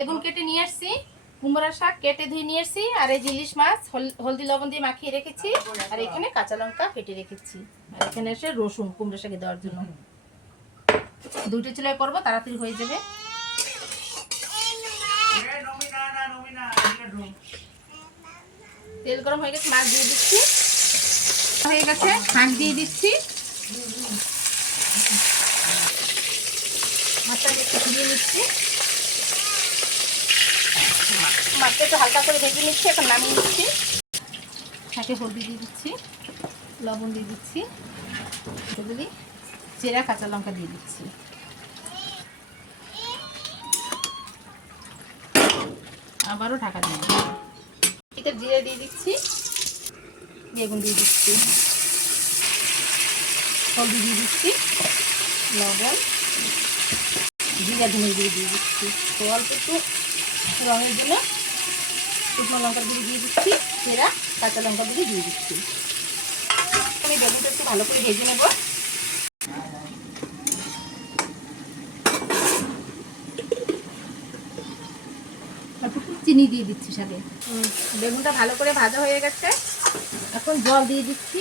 বেগুন কেটে নিয়ে আসছি কুমড়া শাক কেটে ধুয়ে নিয়ে আসছি, আর এই ইলিশ মাছ হল- হলদি লবণ দিয়ে মাখিয়ে রেখেছি, আর এখানে কাঁচা লঙ্কা কেটে রেখেছি, আর এখানে এসে রসুন কুমড়া শাকে দেওয়ার জন্য। দুইটা চুলায় করব, তাড়াতাড়ি হয়ে যাবে। তেল গরম হয়ে গেছে, মাছ দিয়ে দিচ্ছি। হয়ে গেছে শাক দিয়ে দিচ্ছি। মাছটাকে একটু দিয়ে নিচ্ছি। মাছটা একটু হালকা করে ভেজে নিচ্ছি, এখন নামিয়ে নিচ্ছি। শাকে হলদি দিয়ে দিচ্ছি, লবণ দিয়ে দিচ্ছি এগুলি চেরা কাঁচা লঙ্কা দিয়ে দিচ্ছি। আবারও ঢাকা দিয়ে দিচ্ছি। এটা জিরে দিয়ে দিচ্ছি, বেগুন দিয়ে দিচ্ছি, হলদি দিয়ে দিচ্ছি, লবণ, জিরা ধনে দিয়ে দিয়ে দিচ্ছি। তো অল্প একটু রঙের জন্য শুকনো লঙ্কা গুঁড়ি দিয়ে দিচ্ছি সেরা কাঁচা লঙ্কা গুঁড়ি দিয়ে দিচ্ছি। আমি বেগুনটা একটু ভালো করে ভেজে নেব। চিনি দিয়ে দিচ্ছি সাথে। বেগুনটা ভালো করে ভাজা হয়ে গেছে। এখন জল দিয়ে দিচ্ছি।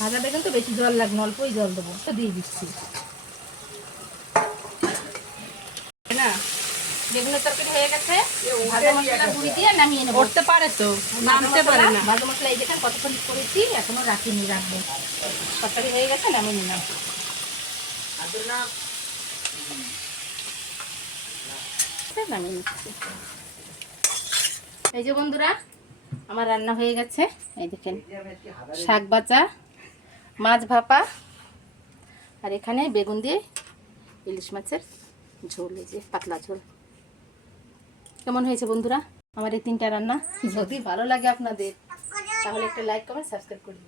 ভাজা বেগুন তো বেশি জল লাগবে অল্পই জল দেবো তো দিয়ে দিচ্ছি। না বেগুনের তরকারি হয়ে গেছে। ভাজা মশলা গুঁড়ি দিয়ে নামিয়ে নেব। করতে পারে তো নামতে পারে না। ভাজা মশলা এই দেখেন কতক্ষণ করেছি এখনও রাখিনি রাখব। তরকারি হয়ে গেছে নামিয়ে নিলাম। নামিয়ে নিচ্ছি। এই যে বন্ধুরা আমার রান্না হয়ে গেছে। এই দেখেন শাক বাচা মাছ ভাপা আর এখানে বেগুন দিয়ে ইলিশ মাছের ঝোল এই যে পাতলা ঝোল। কেমন হয়েছে বন্ধুরা? আমার এই তিনটা রান্না। যদি ভালো লাগে আপনাদের তাহলে একটা লাইক কমেন্ট সাবস্ক্রাইব করে